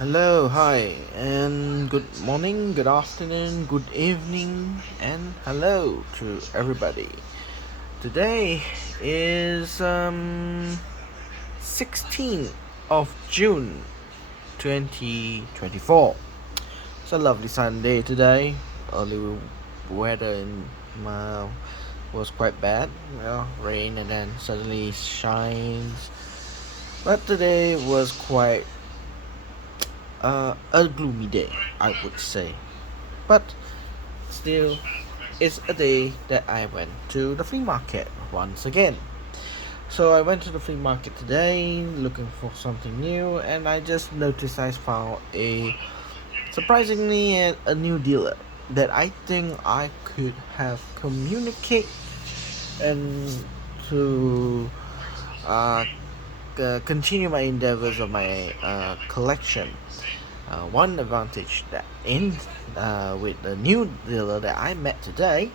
Hello, hi, and good morning, good afternoon, good evening, and hello to everybody. Today is 16th of June 2024. It's a lovely Sunday today. Early weather in was quite bad, rain and then suddenly shines. But today was quite a gloomy day, I would say. But still, it's a day that I went to the flea market once again. So I went to the flea market today looking for something new, and I just noticed I found surprisingly a new dealer that I think I could have communicate and to uh, continue my endeavors of my collection. One advantage that in with the new dealer that I met today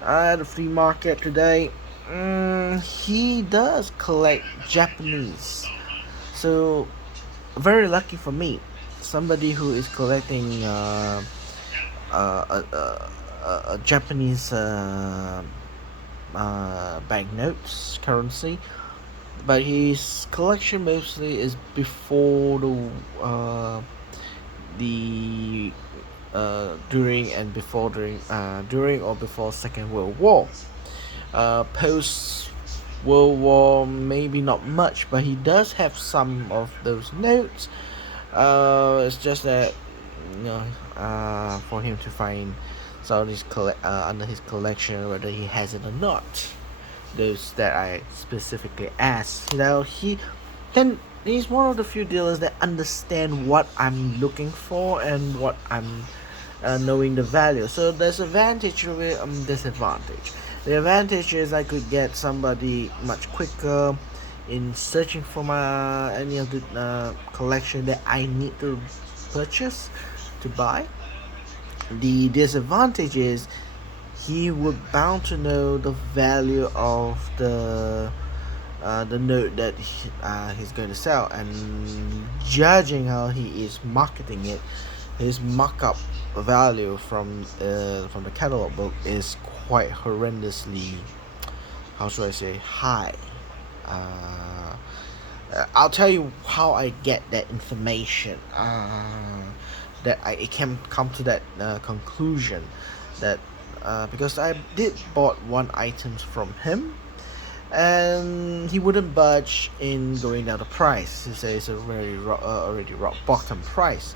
at the flea market today, he does collect Japanese. So very lucky for me, somebody who is collecting a Japanese banknotes currency, but his collection mostly is before the during or before Second World War. Post World War, maybe not much, but he does have some of those notes. It's just that you know, for him to find some of his under his collection, whether he has it or not. Those that I specifically asked. He's one of the few dealers that understand what I'm looking for and what I'm knowing the value. So there's advantage of it, disadvantage. The advantage is I could get somebody much quicker in searching for my any of the collection that I need to purchase to buy. The disadvantage is he would bound to know the value of the note that he's going to sell, and judging how he is marketing it, his markup value from the catalog book is quite horrendously, how should I say, high. uh, I'll tell you how I get that information, that I can come to that conclusion that because I did bought one items from him, and he wouldn't budge in going down the price. He says it's a very already rock bottom price.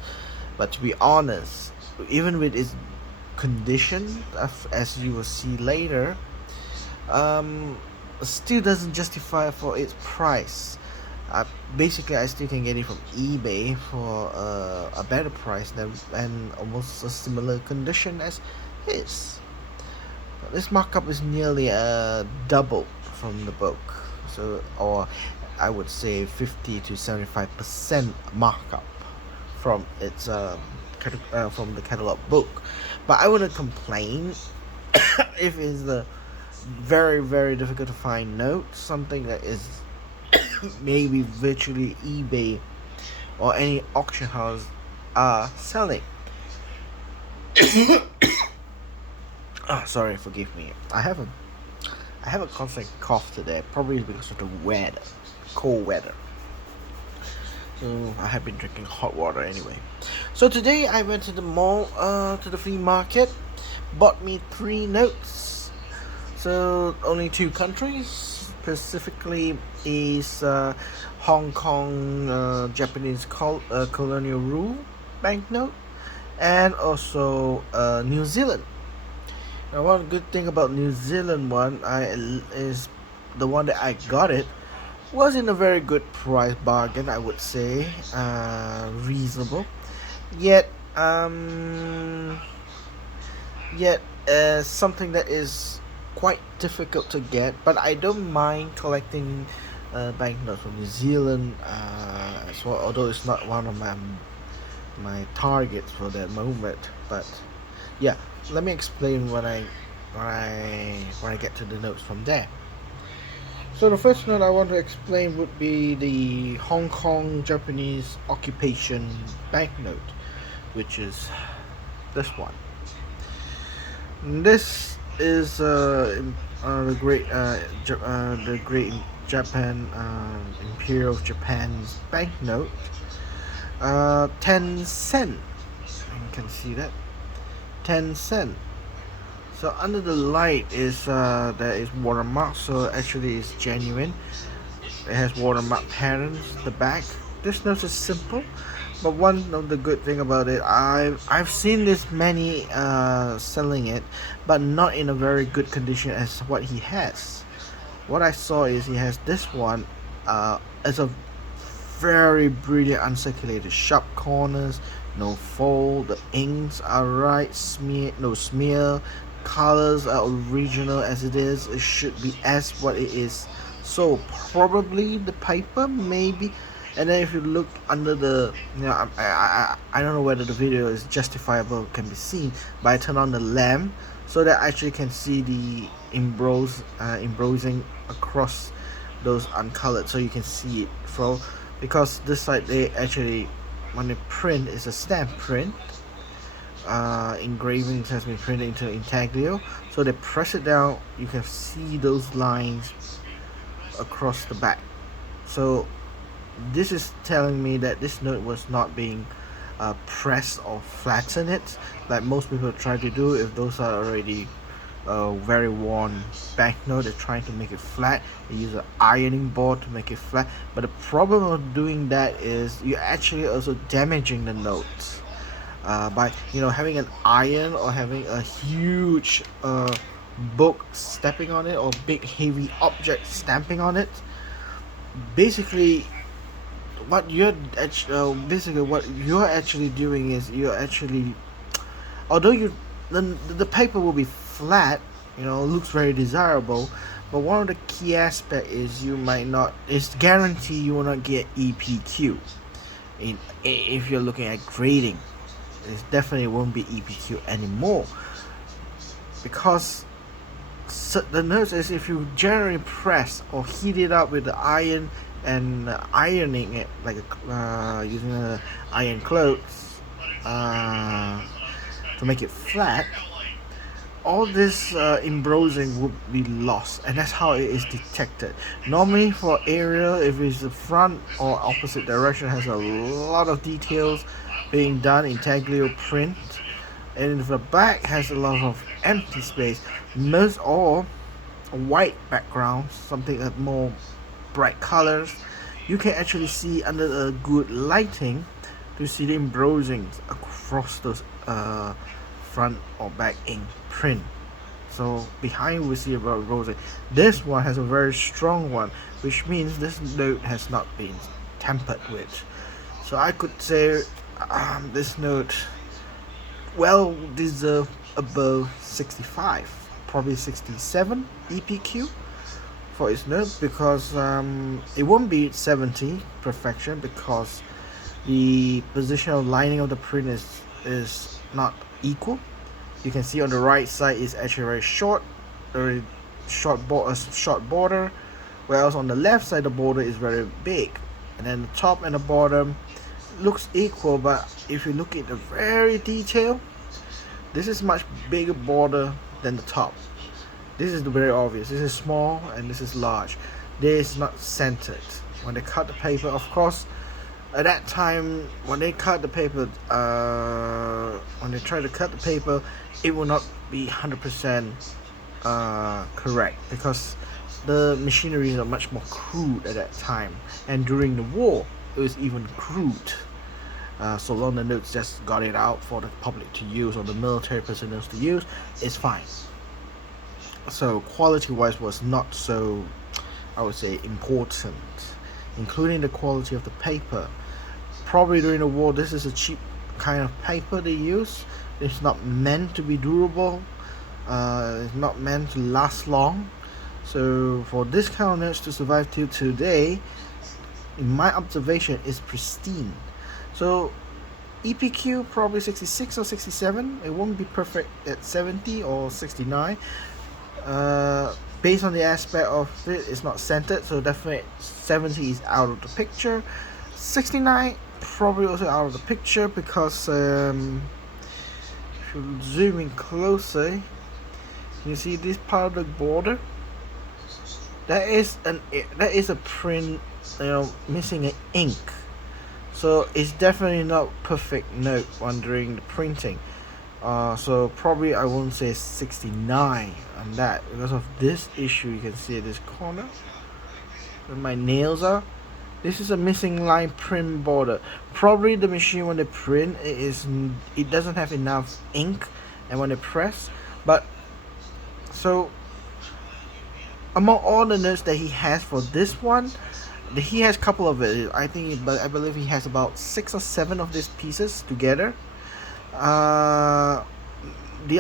But to be honest, even with its condition, as you will see later, um, still doesn't justify for its price. Uh, Basically, I still can get it from eBay for a better price than and almost a similar condition as his. This markup is nearly double from the book, so or I would say 50 to 75% markup from its from the catalog book. But I wouldn't complain if it's the very difficult to find note, something that is maybe virtually eBay or any auction house are selling. Sorry, forgive me. I have a constant cough today, probably because of the weather, cold weather. So I have been drinking hot water anyway. So today I went to the mall, to the flea market, bought me three notes. So only two countries, specifically is Hong Kong Japanese colonial rule banknote, and also New Zealand. Now, one good thing about New Zealand one is the one that I got it was in a very good price bargain, I would say, reasonable. Yet, yet something that is quite difficult to get. But I don't mind collecting banknotes from New Zealand as well, although it's not one of my targets for that moment. But yeah, let me explain when I get to the notes from there. So the first note I want to explain would be the Hong Kong Japanese occupation banknote, which is this one. This is the Great Japan Imperial Japan's banknote. 10 cent. You can see that 10 cent. So under the light is there is watermark, so actually it's genuine. It has watermark patterns. The back. This note is simple, but one of the good thing about it, I've seen this many selling it, but not in a very good condition as what he has. What I saw is he has this one as a very brilliant uncirculated, sharp corners, no fold, the inks are right, no smear, colors are original as it is. It should be as what it is. So probably the paper, maybe. And then if you look under the, I don't know whether the video is justifiable, can be seen, but I turn on the lamp so that I actually can see the embossing across those uncolored, so you can see it from, because this side they actually, when they print, is a stamp print. Engravings has been printed into intaglio, so they press it down, you can see those lines across the back. So this is telling me that this note was not being pressed or flattened it like most people try to do. If those are already very worn banknote, they're trying to make it flat, they use an ironing board to make it flat, but the problem of doing that is you're actually also damaging the notes by having an iron or having a huge book stepping on it or big heavy object stamping on it. Basically what you're actually doing is you're actually, although the paper will be flat, looks very desirable, but one of the key aspect is you might not, it's guaranteed you will not get EPQ if you're looking at grading. It definitely won't be EPQ anymore, because the notes is, if you generally press or heat it up with the iron and ironing it like using an iron clothes to make it flat, all this embossing would be lost, and that's how it is detected. Normally for Arial, if it's the front or opposite direction, has a lot of details being done in intaglio print, and if the back has a lot of empty space, most or white background, something that more bright colors, you can actually see under the good lighting to see the embossing across those front or back ink print. So behind we see about embossing. This one has a very strong one, which means this note has not been tampered with. So I could say this note well deserve above 65, probably 67 EPQ for its note, because it won't be 70 perfection, because the position of lining of the print is not equal. You can see on the right side is actually very short, very short border, whereas on the left side the border is very big, and then the top and the bottom looks equal, but if you look at the very detail, this is much bigger border than the top. This is very obvious. This is small and this is large. This is not centered. When they cut the paper, of course, at that time when they cut the paper, when they try to cut the paper, it will not be 100% correct, because the machineries are much more crude at that time, and during the war it was even crude. So long the notes just got it out for the public to use or the military personnel to use, it's fine. So quality wise was not so, I would say, important, including the quality of the paper. Probably during the war, this is a cheap kind of paper they use. It's not meant to be durable, it's not meant to last long. So for this kind of notes to survive till today, in my observation, is pristine. So EPQ probably 66 or 67. It won't be perfect at 70 or 69. based on the aspect of it, it's not centered, so definitely 70 is out of the picture. 69 probably also out of the picture because if you zoom in closer, you see this part of the border. That is a print, missing an ink. So it's definitely not perfect note during the printing. So probably I won't say 69 on that because of this issue. You can see at this corner where my nails are. This is a missing line print border. Probably the machine when they print it doesn't have enough ink, and when they press. But so among all the notes that he has for this one, he has a couple of it. I believe he has about 6 or 7 of these pieces together. The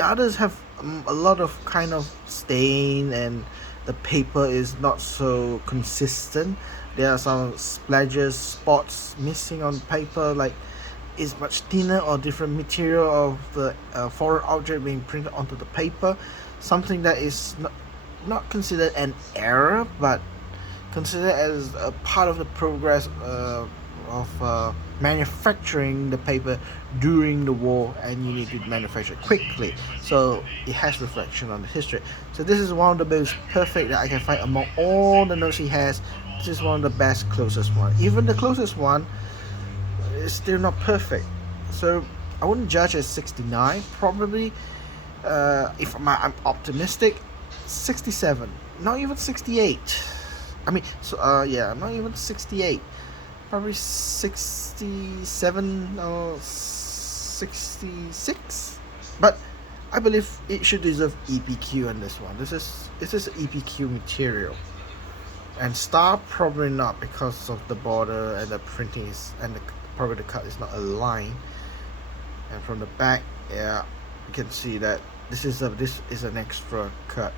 others have a lot of kind of stain, and the paper is not so consistent. There are some splashes, spots missing on paper, like it's much thinner or different material of the foreign object being printed onto the paper. Something that is not considered an error, but considered as a part of the progress of manufacturing the paper during the war, and you need to manufacture it quickly, so it has reflection on the history. So this is one of the most perfect that I can find among all the notes he has. This is one of the best, closest one. Even the closest one is still not perfect, so I wouldn't judge as 69. Probably if I'm optimistic, 67, not even 68. Not even 68. Probably 67 or 66. But I believe it should deserve EPQ on this one. This is EPQ material. And star probably not, because of the border and the printing probably the cut is not aligned. And from the back, you can see that this is an extra cut,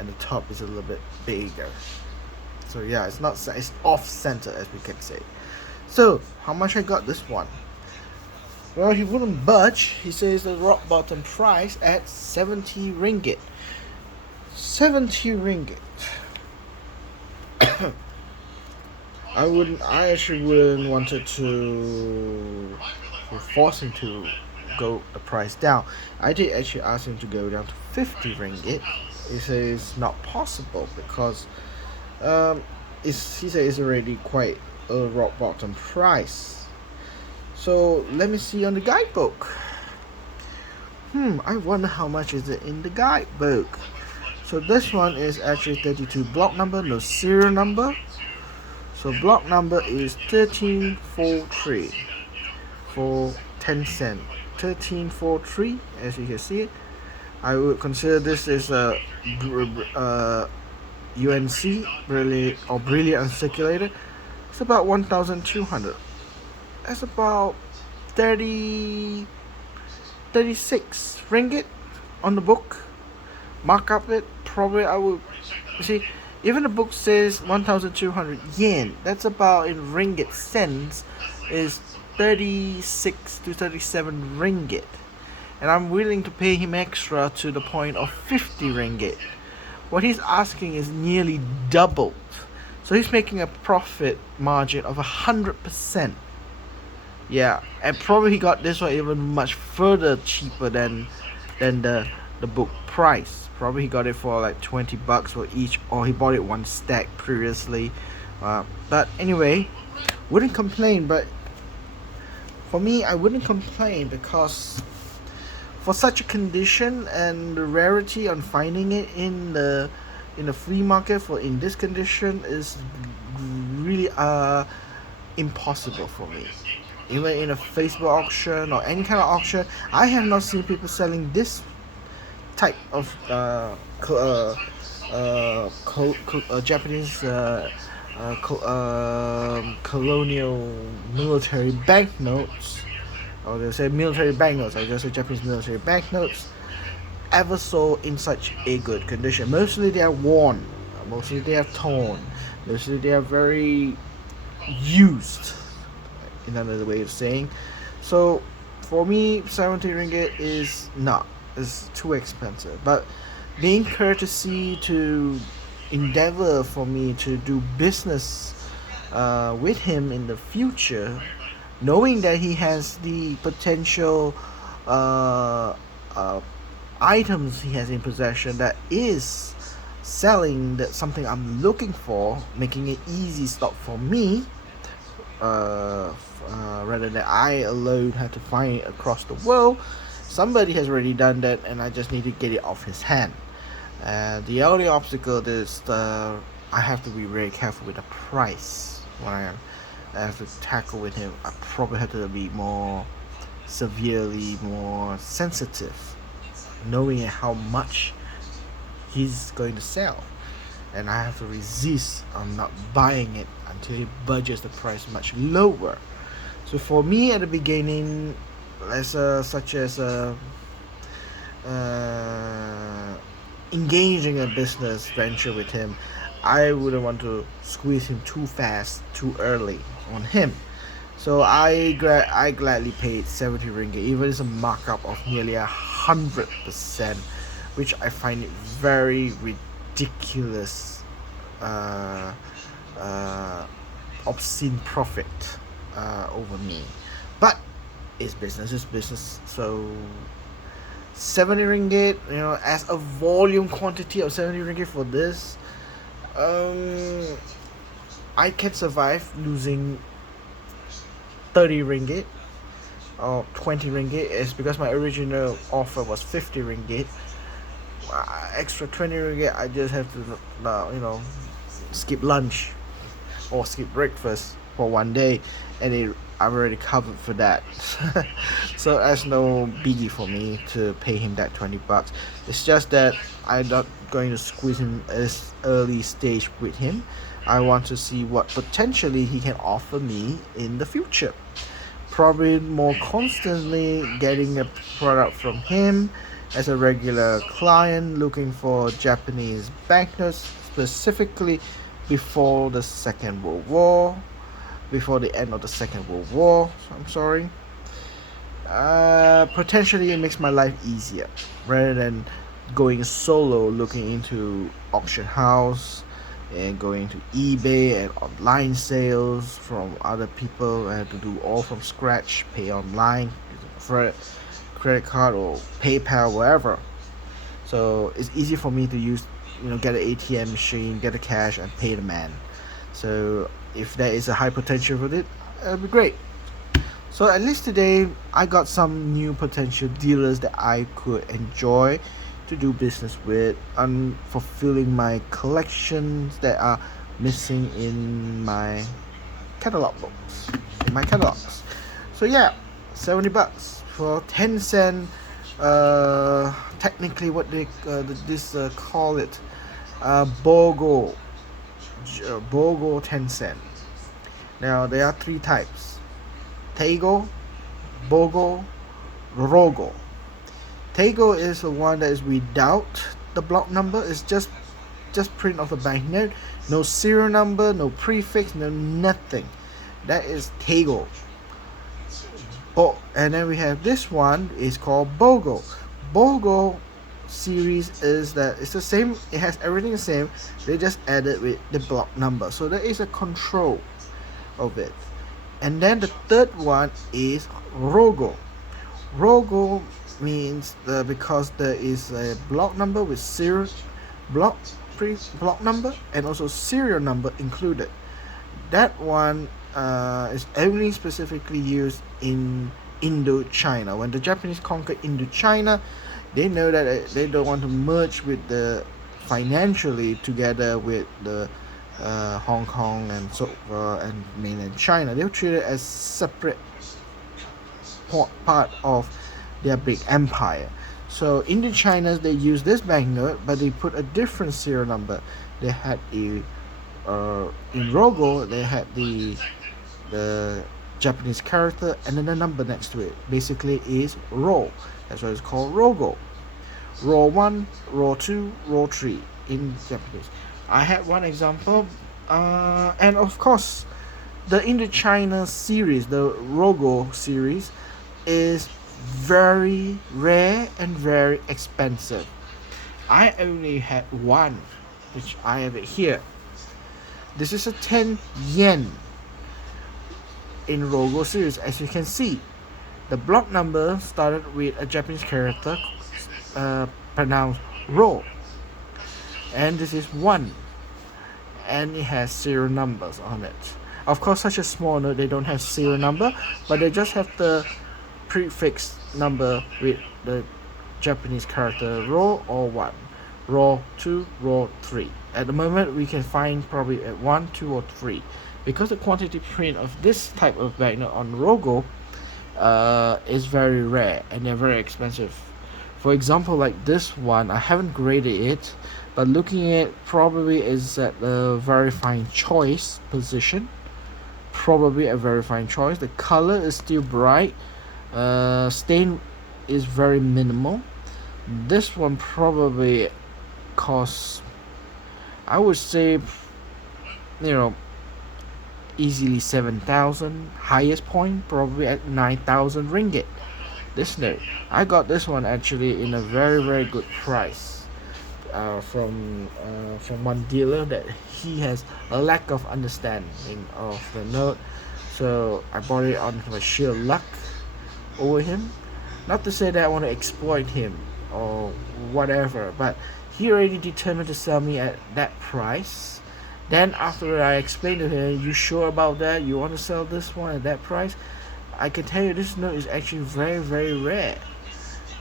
and the top is a little bit bigger. So yeah, it's off center, as we can say. So how much I got this one? Well, he wouldn't budge. He says the rock bottom price at 70 ringgit. 70 ringgit. I actually wouldn't wanted to force him to go the price down. I did actually ask him to go down to 50 ringgit. He says not possible because he said it's already quite a rock bottom price. So let me see on the guidebook. I wonder how much is it in the guidebook. So this one is actually 32 block number, no serial number. So block number is 1343 for 10 cents. 1343, as you can see. I would consider this as a UNC brilliant uncirculated. It's about 1,200. That's about 36 ringgit on the book. Mark up it. Probably I would see. Even the book says 1,200 yen. That's about, in ringgit cents, is 36 to 37 ringgit. And I'm willing to pay him extra to the point of 50 ringgit. What he's asking is nearly doubled. So he's making a profit margin of 100%. Yeah, and probably he got this one even much further cheaper than the book price. Probably he got it for like 20 bucks for each, or he bought it one stack previously. But anyway, wouldn't complain. But for me, I wouldn't complain because for such a condition and the rarity on finding it in the flea market in this condition is really impossible for me. Even in a Facebook auction or any kind of auction, I have not seen people selling this type of Japanese colonial military banknotes, or they say military banknotes. I just say Japanese military banknotes, ever sold in such a good condition. Mostly they are worn, mostly they are torn, mostly they are very used, in another way of saying. So for me, 70 ringgit is too expensive. But being courtesy to endeavor for me to do business with him in the future, knowing that he has the potential uh, uh, items he has in possession that is selling, that something I'm looking for, making it easy stop for me, rather than I alone had to find it across the world. Somebody has already done that, and I just need to get it off his hand. The only obstacle is I have to be very careful with the price when I have to tackle with him. I probably have to be more severely more sensitive, knowing how much he's going to sell, and I have to resist on not buying it until he budgets the price much lower. So for me at the beginning, as such as uh, engaging a business venture with him, I wouldn't want to squeeze him too fast, too early on him. So I gladly paid 70 ringgit, even it's a markup of nearly 100%, which I find it very ridiculous, uh, uh, obscene profit over me. But it's business is business, so 70 ringgit, as a volume quantity of 70 ringgit for this, um, I can survive losing 30 ringgit or 20 ringgit. Is because my original offer was 50 ringgit. Extra 20 ringgit, I just have to skip lunch or skip breakfast for one day, and I'm already covered for that. So that's no biggie for me to pay him that 20 bucks. It's just that I'm not going to squeeze him as early stage with him. I want to see what potentially he can offer me in the future. Probably more constantly getting a product from him as a regular client looking for Japanese banknotes, specifically before the Second World War, before the end of the Second World War. I'm sorry. Potentially, it makes my life easier rather than going solo, looking into auction house and going to eBay and online sales from other people. I have to do all from scratch, pay online, credit card or PayPal, wherever. So it's easy for me to use, get an ATM machine, get the cash, and pay the man. So if there is a high potential with it, it'll be great. So at least today, I got some new potential dealers that I could enjoy to do business with, and fulfilling my collections that are missing in my catalogs. So yeah, 70 bucks for 10 cent. Technically, what they call it, BOGO. BOGO 10 cent. Now there are three types: Teigo, BOGO, Rogo. Teigo is the one that is without the block number. It's just print of the banknote, no serial number, no prefix, no nothing. That is Teigo. Oh, and then we have this one is called BOGO. BOGO series is that it's the same. It has everything the same. They just added with the block number, so there is a control of it. And then the third one is Rogo. Rogo means because there is a block number with serial block number and also serial number included. That one is only specifically used in Indochina. When the Japanese conquered Indochina, they know that they don't want to merge with the financially together with the Hong Kong and and mainland China. They'll treat it as separate part of their big empire. So Indochina, they use this banknote, but they put a different serial number. They had in Rogo, they had the Japanese character and then the number next to it. Basically is Ro. That's why it's called Rogo. Ro 1, Ro 2, Ro 3 in Japanese. I had one example, and of course, the Indochina series, the Rogo series, is very rare and very expensive. I only had one which I have it here. This is a 10 yen in Rogo series. As you can see, the block number started with a Japanese character pronounced Ro, and this is 1, and it has serial numbers on it. Of course, such a small note, they don't have serial number, but they just have the prefix number with the Japanese character Ro or 1, Ro 2, Ro 3. At the moment, we can find probably at 1, 2, or 3. Because the quantity print of this type of banknote on Rogo is very rare and they're very expensive. For example, like this one, I haven't graded it, but looking at it, probably is at a very fine choice position. Probably a very fine choice. The color is still bright. Stain is very minimal. This one probably costs, I would say, easily 7,000. Highest point probably at 9,000 ringgit. This note, I got this one actually in a very good price from one dealer that he has a lack of understanding of the note, so I bought it on my sheer luck over him. Not to say that I want to exploit him or whatever, but he already determined to sell me at that price. Then after I explained to him, you sure about that? You want to sell this one at that price? I can tell you this note is actually very rare.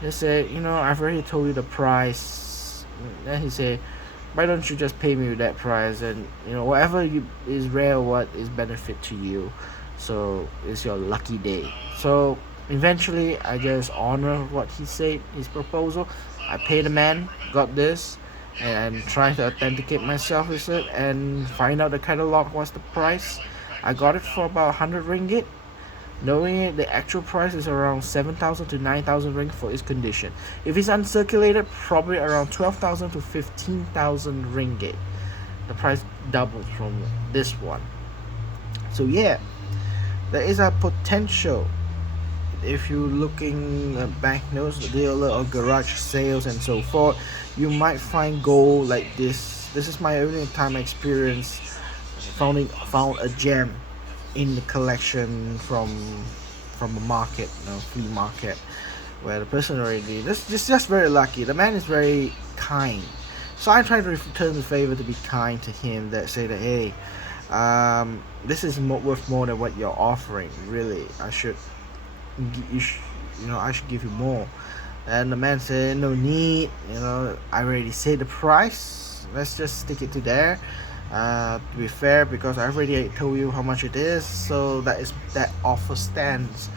He said, I've already told you the price. Then he said, why don't you just pay me with that price, and whatever is rare, what is benefit to you, so it's your lucky day. So eventually I just honor what he said, his proposal. I paid the man, got this, and trying to authenticate myself with it and find out the catalog, what's the price. I got it for about 100 ringgit, knowing it, the actual price is around 7,000 to 9,000 ringgit for its condition. If it's uncirculated, probably around 12,000 to 15,000 ringgit. The price doubles from this one. So yeah, there is a potential. If you're looking at banknotes, dealer or garage sales and so forth, you might find gold like this. This is my only time experience found a gem in the collection from a market, flea market, where the person already just very lucky. The man is very kind, so I try to return the favor to be kind to him. That say that, hey, this is worth more than what you're offering. Really, I should give you more. And the man said, no need, I already said the price, let's just stick it to there. To be fair, because I already told you how much it is, so that offer stands.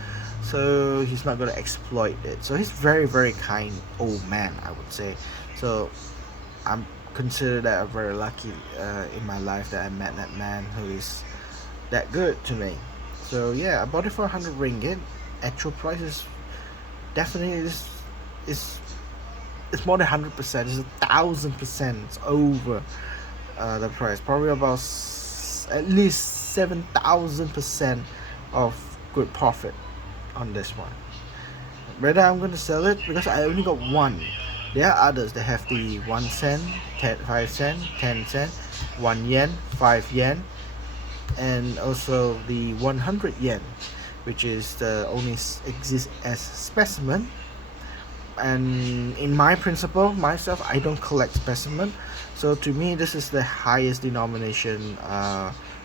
So he's not gonna exploit it. So he's very kind old man, I would say. So I'm consider that very lucky in my life that I met that man who is that good to me. So yeah, I bought it for 100 ringgit. Actual price is definitely it's more than 100%. It's 1,000% over the price. Probably about at least 7,000% of good profit on this one. Whether I'm going to sell it, because I only got one. There are others that have the 1 cent, 5 cent, 10 cent, 1 yen, 5 yen, and also the 100 yen, which is the only exists as specimen. And in my principle, myself, I don't collect specimen, so to me this is the highest denomination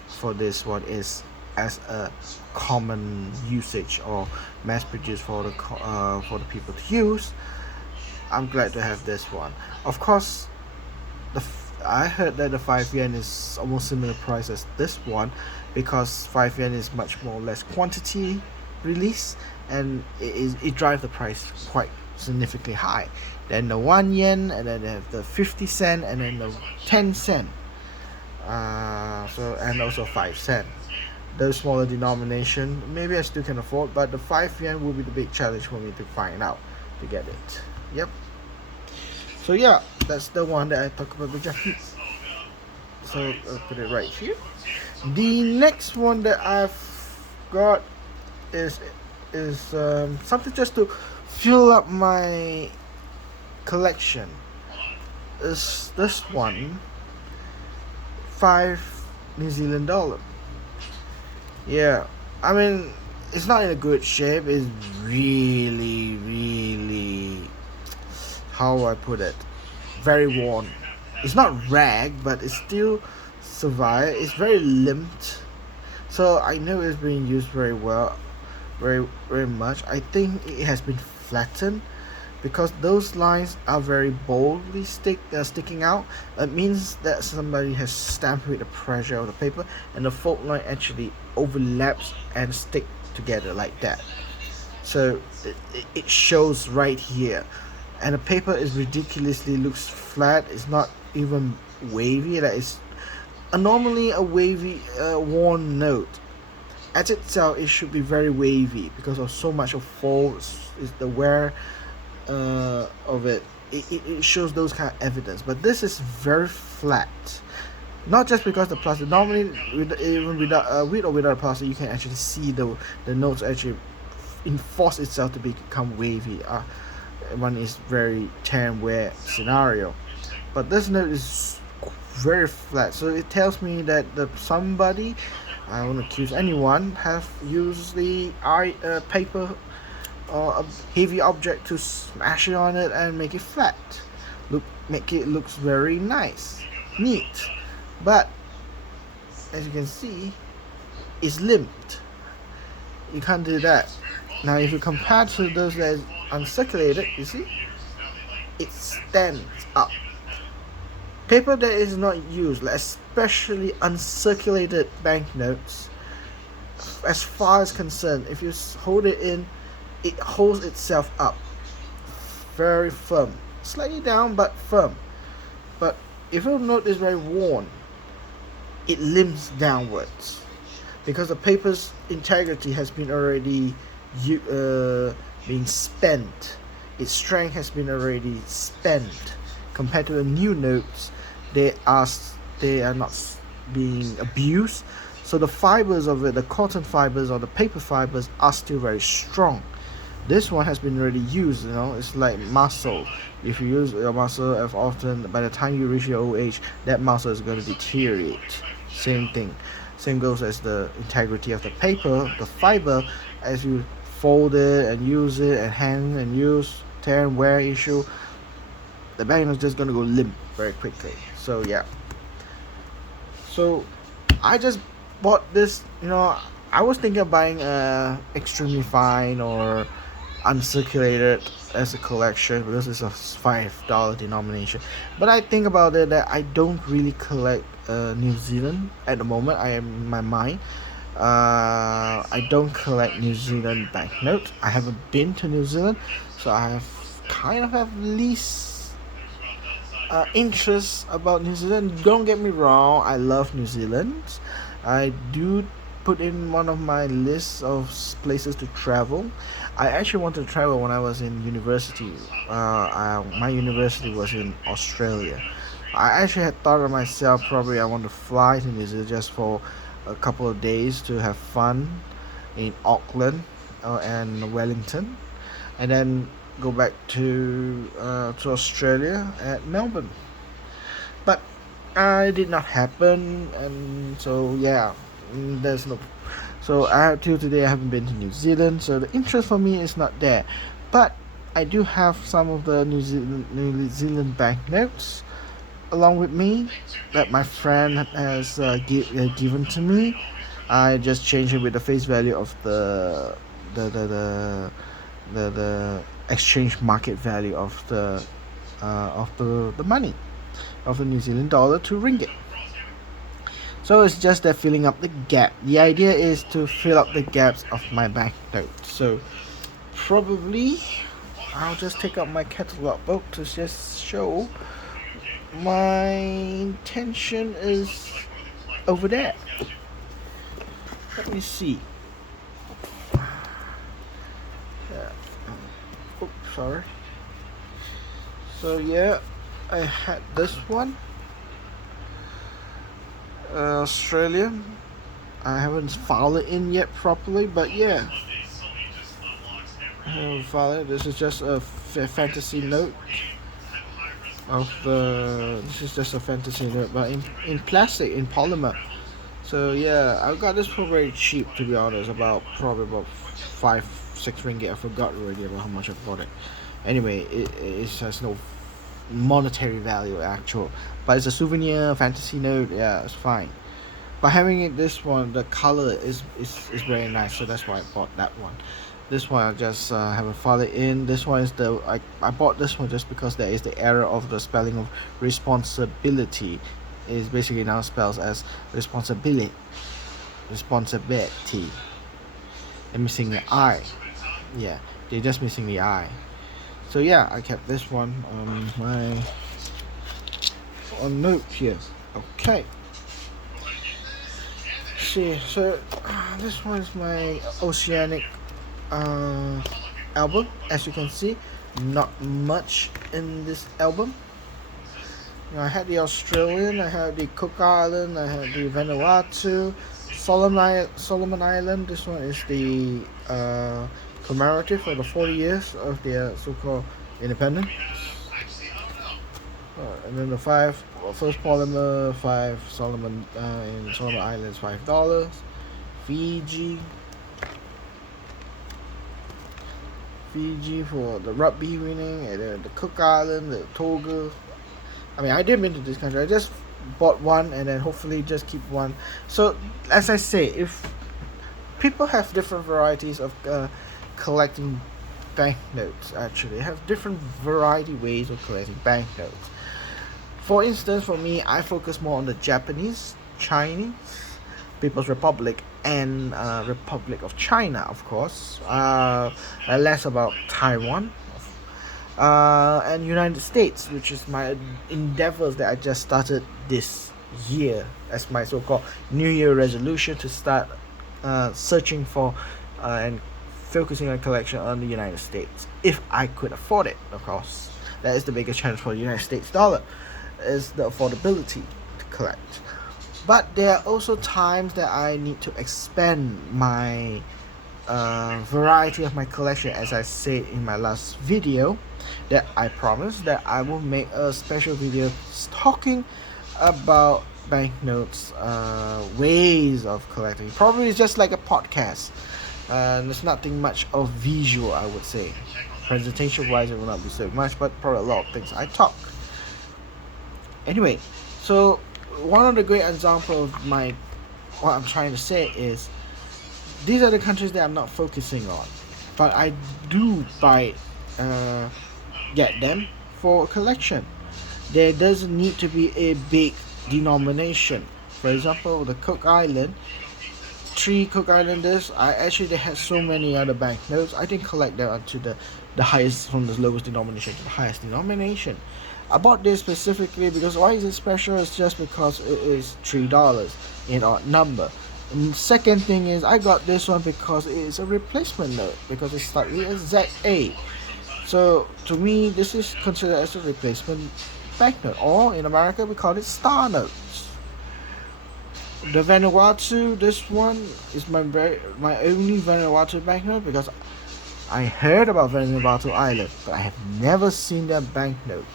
for this one, is as a common usage or mass produced for the people to use. I'm glad to have this one. Of course, I heard that the 5 yen is almost similar price as this one, because 5 yen is much more less quantity release, and it drives the price quite significantly high. Then the 1 yen, and then they have the 50 cent, and then the 10 cent. And also 5 cent. Those smaller denomination, maybe I still can afford, but the 5 yen will be the big challenge for me to find out to get it. Yep. So yeah, that's the one that I talk about, the Japanese. So I'll put it right here. The next one that I've got is something just to fill up my collection. Is this one? New Zealand dollar. Yeah, I mean, it's not in a good shape. It's really, really, how do I put it? Very worn. It's not rag, but it's still survive. It's very limped. So I know it's being used very well, very much. I think it has been flattened because those lines are very boldly sticking out. It means that somebody has stamped with the pressure of the paper, and the fault line actually overlaps and stick together like that. So it shows right here, and the paper is ridiculously looks flat. It's not even wavy. That is normally a wavy worn note. At itself, it should be very wavy because of so much of folds. Is the wear of it. It shows those kind of evidence, but this is very flat. Not just because the plastic. Normally, even without with or without plastic, you can actually see the notes actually enforce itself to become wavy. One is very tear and wear scenario, but this note is very flat. So it tells me that somebody, I won't accuse anyone, have used the paper or a heavy object to smash it on it and make it flat. Make it looks very nice, neat. But as you can see, it's limped. You can't do that. Now if you compare to those that is uncirculated, you see, it stands up. Paper that is not used, especially uncirculated banknotes, as far as concerned, if you hold it in, it holds itself up very firm, slightly down but firm. But if your note is very worn, it limps downwards because the paper's integrity has been already being spent. Its strength has been already spent. Compared to the new notes, they are not being abused. So the fibers of it, the cotton fibers or the paper fibers, are still very strong. This one has been already used. It's like muscle. If you use your muscle as often, by the time you reach your old age, that muscle is going to deteriorate. Same thing. Same goes as the integrity of the paper, the fiber. As you fold it and use it and hang and use, tear and wear issue, the banknote is just going to go limp very quickly. So yeah. So I just bought this. I was thinking of buying extremely fine or uncirculated as a collection because it's a $5 denomination. But I think about it that I don't really collect New Zealand at the moment. I am in my mind. I don't collect New Zealand banknotes. I haven't been to New Zealand, so I have least interest about New Zealand. Don't get me wrong, I love New Zealand. I do put in one of my lists of places to travel. I actually wanted to travel when I was in university. My university was in Australia. I actually had thought of myself, probably I want to fly to New Zealand just for a couple of days to have fun in Auckland and Wellington, and then go back to Australia at Melbourne. But it did not happen, and so yeah, there's no. So till today I haven't been to New Zealand, so the interest for me is not there. But I do have some of the New Zealand banknotes along with me that my friend has given to me. I just changed it with the face value of the exchange market value of the money of the New Zealand dollar to ringgit. So it's just that filling up the gap. The idea is to fill up the gaps of my banknotes. So probably I'll just take out my catalog book to just show my intention is over there. Let me see. Oops, sorry. So yeah, I had this one. Australia. I haven't filed it in yet properly, but yeah. I haven't filed it. This is just a fantasy note. of the. This is just a fantasy note, but in plastic, in polymer. So yeah, I got this for very cheap, to be honest. Probably about 5-6 ringgit. I forgot already about how much I bought it. Anyway, it has no monetary value actual, but it's a souvenir fantasy note. Yeah, it's fine. But having it this one, the color is very nice, so that's why I bought that one. This one I just haven't filed it in. This one is I bought this one just because there is the error of the spelling of responsibility. It is basically now spells as responsibility. Responsibility. They're missing the I. Yeah, they're just missing the I. So yeah, I kept this one on my note here. Okay. See, so this one is my Oceanic album. As you can see, not much in this album. I had the Australian, I had the Cook Island, I had the Vanuatu, Solomon Island. This one is the commemorative for the 40 years of their so-called independence. And then the first polymer, 5 Solomon in Solomon Islands, $5. Fiji for the rugby winning, and then the Cook Island, the Togo. I mean, I didn't been to this country. I just bought one and then hopefully just keep one. So as I say, if people have different varieties of collecting banknotes, actually they have different variety ways of collecting banknotes. For instance, for me, I focus more on the Japanese, Chinese, People's Republic, and Republic of China, of course. Less about Taiwan, and United States, which is my endeavors that I just started this year as my so-called New Year resolution to start searching for and focusing on collection on the United States, if I could afford it, of course. That is the biggest challenge for the United States dollar, is the affordability to collect. But there are also times that I need to expand my variety of my collection, as I said in my last video, that I promised that I will make a special video talking about banknotes, ways of collecting. Probably it's just like a podcast. There's nothing much of visual, I would say. Presentation wise, it will not be so much, but probably a lot of things I talk. Anyway, so one of the great examples of what I'm trying to say is, these are the countries that I'm not focusing on, but I do get them for collection. There doesn't need to be a big denomination. For example, the Cook Island, 3 Cook Islanders, they had so many other banknotes. I didn't collect them until the highest, from the lowest denomination to the highest denomination. I bought this specifically because why is it special? It's just because it is $3 in odd number. And second thing is, I got this one because it is a replacement note, because it starts with a ZA. So to me, this is considered as a replacement banknote, or in America we call it star notes. The Vanuatu, this one is my only Vanuatu banknote, because I heard about Vanuatu Island, but I have never seen their banknote.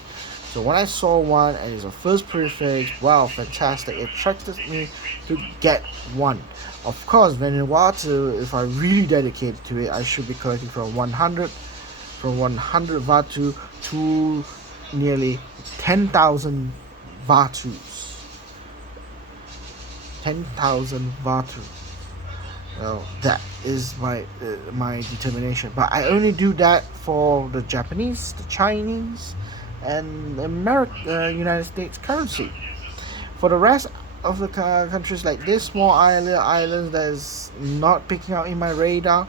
So when I saw one and it's a first prefix, wow, fantastic! It attracted me to get one. Of course, Vanuatu, if I really dedicate to it, I should be collecting from 100 Vatu to nearly 10,000 Vatus. 10,000 Vatu. Well, that is my determination. But I only do that for the Japanese, the Chinese, and United States currency. For the rest of the countries, like this small islands that is not picking out in my radar,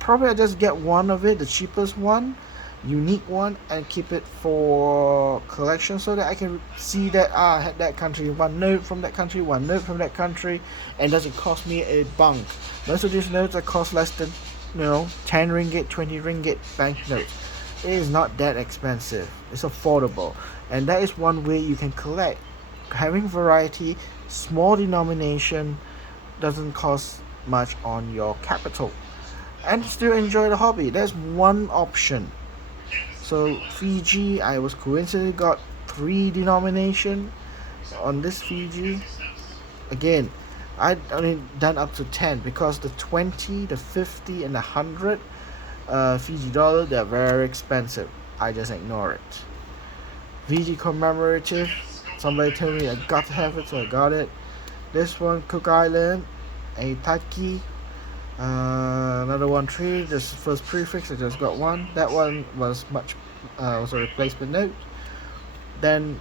probably I just get one of it, the cheapest one, unique one, and keep it for collection, so that I can see that I had that country, one note from that country, one note from that country, and doesn't cost me a bunk. Most of these notes that cost less than 10 ringgit, 20 ringgit banknotes. It is not that expensive. It's affordable, and that is one way you can collect. Having variety, small denomination, doesn't cost much on your capital, and still enjoy the hobby. That's one option. So Fiji, I was coincidentally got 3 denomination on this Fiji. Again, I only done up to 10 because the 20, the 50, and the 100 Fiji dollar, they're very expensive. I just ignore it. Fiji commemorative, somebody told me I got to have it, so I got it. This one, Cook Island, a Taki, another 1-3. This first prefix, I just got one. That one was was a replacement note. Then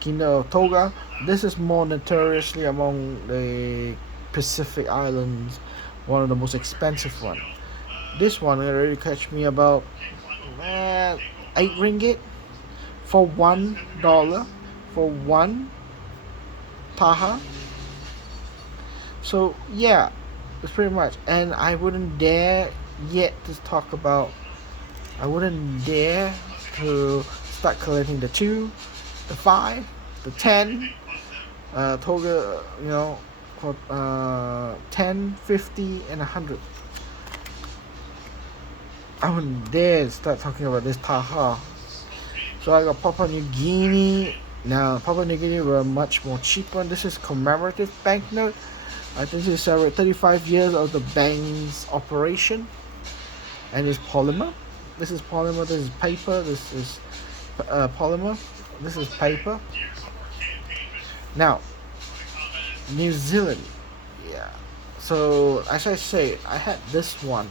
Kino Toga. This is more notoriously among the Pacific Islands, one of the most expensive one. This one already catch me about 8 ringgit for $1 for one taha. So yeah, it's pretty much. And I wouldn't dare yet to talk about. I wouldn't dare to start collecting the 2, the 5, the 10, Toga, for 10, 50, and 100. I wouldn't dare start talking about this taha. So I got Papua New Guinea. Now Papua New Guinea were much more cheaper. This is commemorative banknote. I think this is 35 years of the bank's operation, and it's polymer. This is polymer. This is paper. This is polymer. This is paper. Now, New Zealand. Yeah. So as I say, I had this one.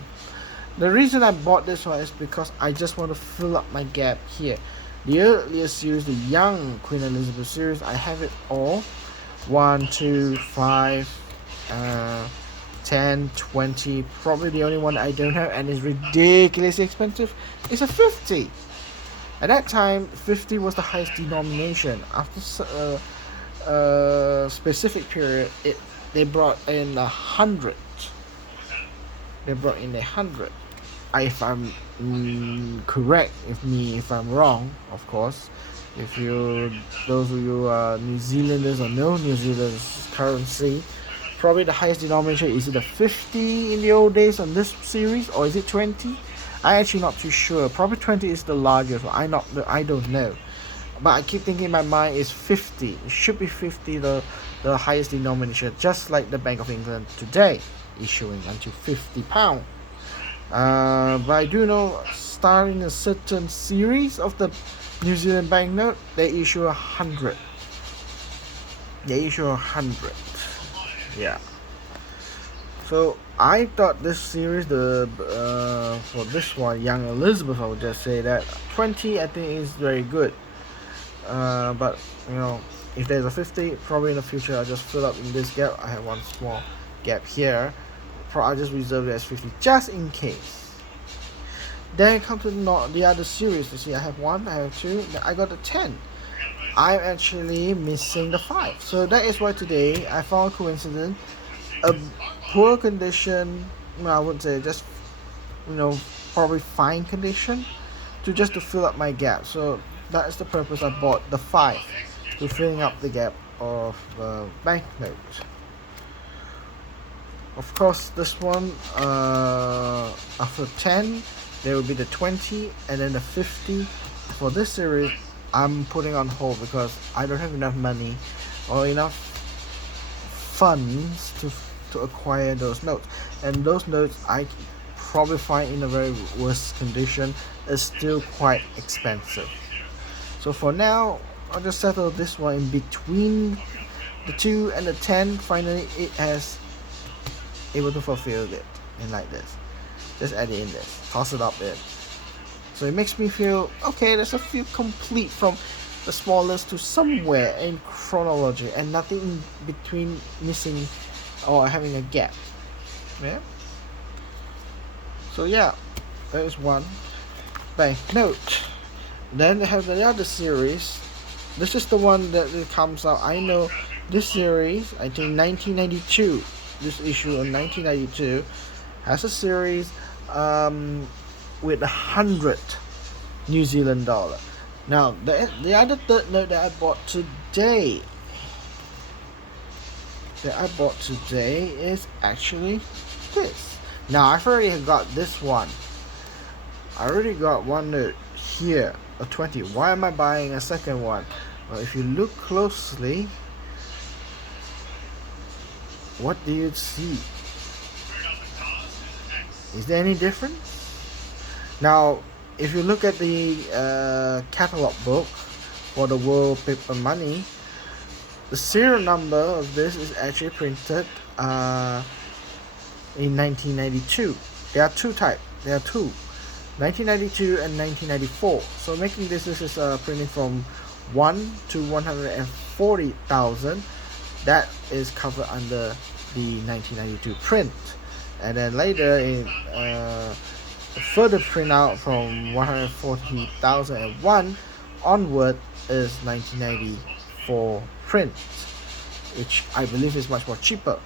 The reason I bought this one is because I just want to fill up my gap here. The earliest series, the young Queen Elizabeth series, I have it all. 1, 2, 5, 10, 20. Probably the only one I don't have and is ridiculously expensive is a 50. At that time, 50 was the highest denomination. After a specific period, they brought in 100. They brought in 100. If I'm correct, if I'm wrong, of course. If those of you New Zealanders or know New Zealand's currency, probably the highest denomination is it a 50 in the old days on this series, or is it 20? I actually not too sure. Probably 20 is the largest. I don't know. But I keep thinking in my mind is 50. It should be 50 the highest denomination, just like the Bank of England today issuing until £50. But I do know starting a certain series of the New Zealand banknote, they issue 100. They issue 100. Yeah. So I thought this series, for this one, Young Elizabeth, I would just say that 20 I think is very good. But if there's a 50, probably in the future I'll just fill up in this gap. I have one small gap here. I'll just reserve it as 50 just in case. Then come to the other series. You see, I have 1, I have 2, I got the 10. I'm actually missing the 5. So that is why today I found a coincidence, a poor condition, I wouldn't say, just probably fine condition, to fill up my gap. So that is the purpose I bought the 5, to filling up the gap of the banknote. Of course, this one, after 10, there will be the 20 and then the 50. For this series, I'm putting on hold because I don't have enough money or enough funds to acquire those notes. And those notes I probably find in a very worse condition is still quite expensive. So for now, I'll just settle this one in between the 2 and the 10. Finally, it has able to fulfill it in like this. Just add it in this, toss it up in. So it makes me feel okay, there's a few complete from the smallest to somewhere in chronology and nothing in between missing or having a gap. Yeah. So yeah, that is one banknote. Then they have the other series. This is the one that it comes out. I know this series, I think 1992. This issue in 1992 has a series with 100 New Zealand dollar. Now the other third note that I bought today is actually this. Now I've already got this one. I already got one note here, a 20. Why am I buying a second one? Well, if you look closely, what do you see? Is there any difference? Now, if you look at the catalog book for the World Paper Money, the serial number of this is actually printed in 1992. There are two types. There are two, 1992 and 1994. So making this is printing from 1 to 140,000. That is covered under the 1992 print, and then later in further print out from 140,001 onward is 1994 print, which I believe is much more cheaper.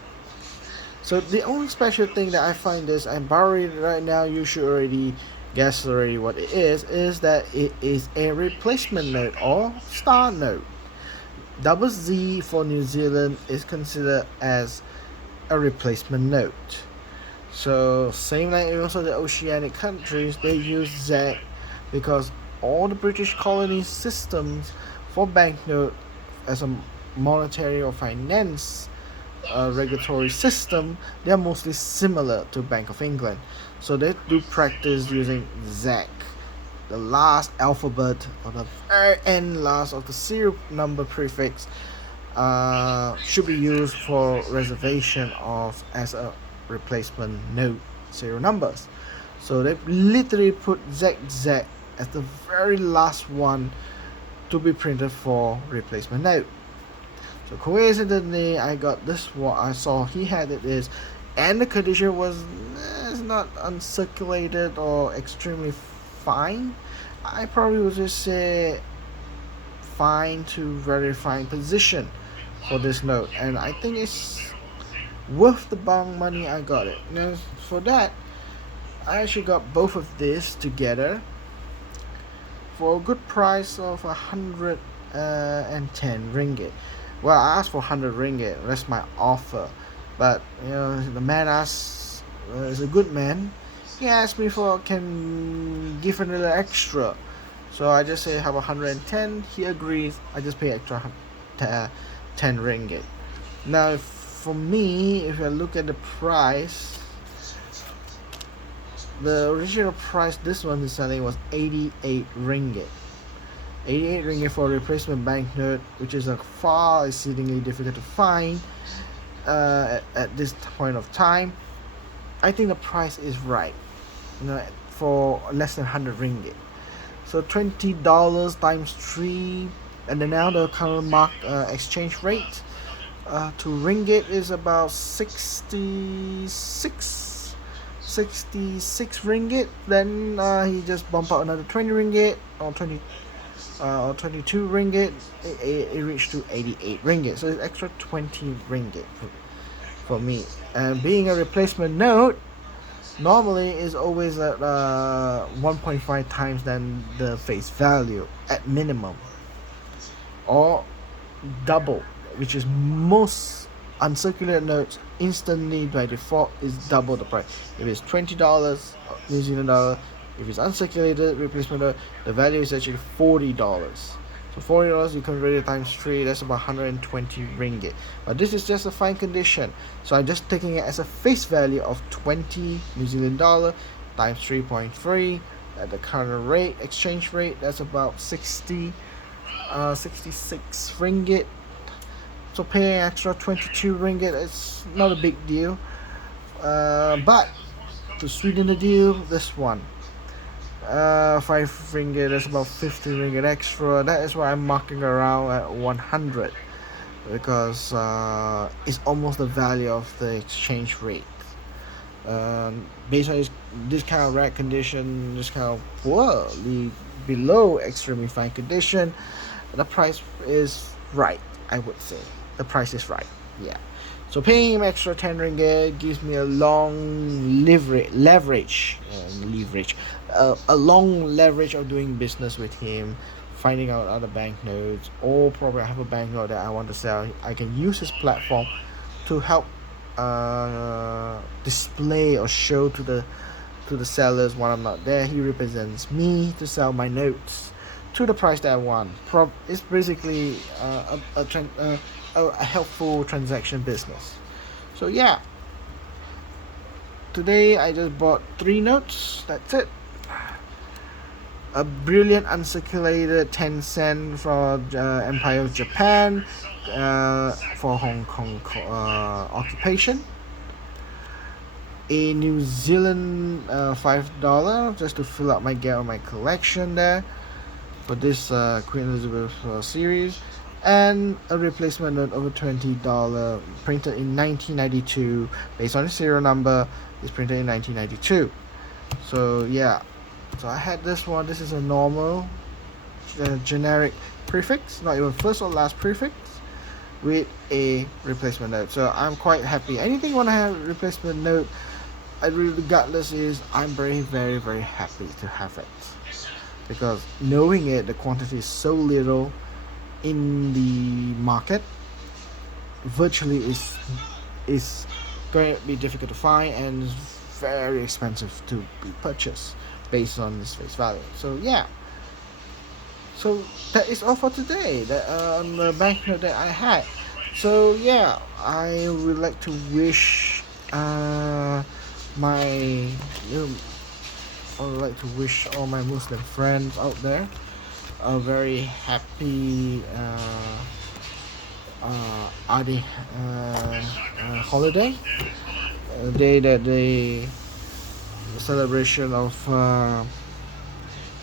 So the only special thing that I find is, I'm borrowing it right now, you should already guess already what it is that it is a replacement note or star note. Double Z for New Zealand is considered as a replacement note. So same like also the Oceanic countries, they use Z because all the British colony systems for banknote as a monetary or finance regulatory system, they are mostly similar to Bank of England. So they do practice using ZAC, the last alphabet or the very end last of the serial number prefix should be used for reservation of as a replacement note serial numbers. So they literally put ZZ as the very last one to be printed for replacement note. So coincidentally, I got this one. I saw he had it is, and the condition was not uncirculated or extremely fine. I probably would just say fine to very fine position for this note, and I think it's worth the bond money I got it. Now for that, I actually got both of these together for a good price of 110 ringgit. Well, I asked for 100 ringgit. That's my offer, but the man asked, is a good man. He asked me for can give a little extra, so I just say have 110. He agrees. I just pay extra 10 ringgit. Now for me, if I look at the price, the original price this one is selling was 88 ringgit. 88 ringgit for a replacement banknote, which is far exceedingly difficult to find at this point of time. I think the price is right, for less than 100 ringgit. So $20 times 3, and then now the current exchange rate to ringgit is about 66 ringgit. Then he just bump out another 20 ringgit or 22 ringgit. It reached to 88 ringgit, so it's extra 20 ringgit for me. And being a replacement note, normally is always at 1.5 times than the face value at minimum, or double, which is most uncirculated notes instantly by default is double the price. If it's $20 New Zealand dollar, if it's uncirculated replacement note, the value is actually $40. So $40 you convert it times 3, that's about 120 ringgit. But this is just a fine condition, so I'm just taking it as a face value of 20 New Zealand dollar times 3.3 at the current rate, exchange rate. That's about 66 ringgit. So paying extra 22 ringgit, it's not a big deal. But to sweeten the deal, this one. 5 ringgit, that's about 50 ringgit extra. That is why I'm marking around at 100, because it's almost the value of the exchange rate. Based on this kind of rare condition, this kind of poorly below extremely fine condition, the price is right. I would say the price is right. Yeah. So paying him extra 10 ringgit gives me a long leverage, a long leverage of doing business with him, finding out other banknotes, or probably I have a banknote that I want to sell. I can use his platform to help display or show to the sellers when I'm not there. He represents me to sell my notes to the price that I want. It's basically a helpful transaction business. So yeah, today I just bought 3 notes. That's it. A brilliant uncirculated 10 cent from Empire of Japan for Hong Kong occupation. A New Zealand $5 just to fill up my gap on my collection there for this Queen Elizabeth series, and a replacement note of a $20 printed in 1992 based on the serial number. It's printed in 1992. So yeah, so I had this one. This is a normal generic prefix, not even first or last prefix, with a replacement note. So I'm quite happy. Anything when I have a replacement note, regardless, is I'm very very happy to have it, because knowing it, the quantity is so little in the market, virtually is going to be difficult to find and very expensive to be purchased based on this face value. So yeah, so that is all for today, that on the banknote that I had. So yeah, I would like to wish my I would like to wish all my Muslim friends out there a very happy Adi holiday, a day that the celebration of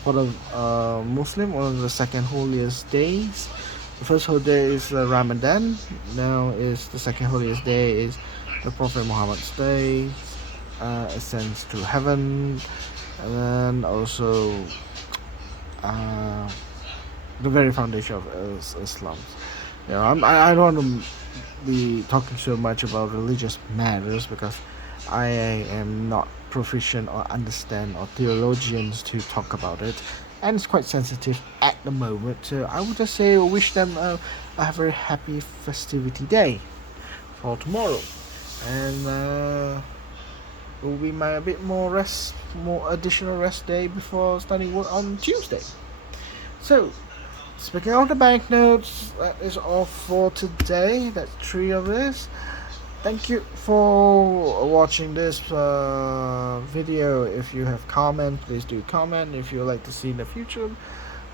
for the Muslim, one of the second holiest days. The first holy day is Ramadan. Now is the second holiest day is the Prophet Muhammad's day, ascends to heaven, and then also the very foundation of Islam. You know, I don't want to be talking so much about religious matters because I am not proficient or understand or theologians to talk about it, and it's quite sensitive at the moment. So I would just say wish them a very happy festivity day for tomorrow, and it will be my a bit more additional rest day before starting work on Tuesday. So speaking of the banknotes, that is all for today. That's 3 of this. Thank you for watching this video. If you have comments, please do comment. If you would like to see the future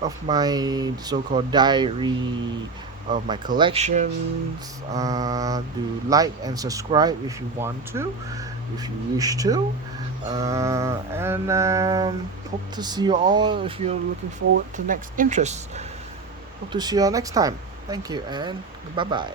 of my so-called diary of my collections, do like and subscribe if you want to, if you wish to, and hope to see you all if you're looking forward to next interests. Hope to see you all next time. Thank you and bye bye.